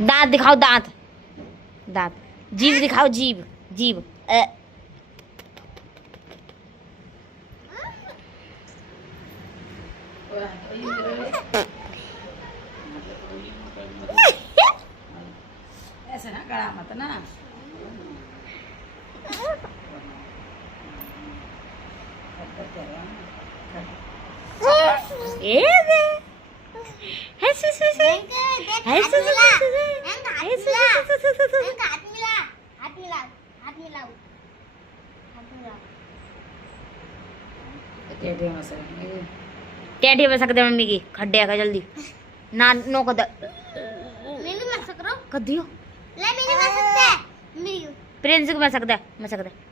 दांत दिखाओ, दांत दांत। जीभ दिखाओ, जीभ जीभ। ऐसे ना गड़ा मत ना। टेढ़ी बस सकते मम्मी की खड्डे का जल्दी ना नो कद मैं भी मर सक रहा हूँ। कदियो ले मैं नहीं मर सकता। प्रिंस को मर सकता है, मर सकता है।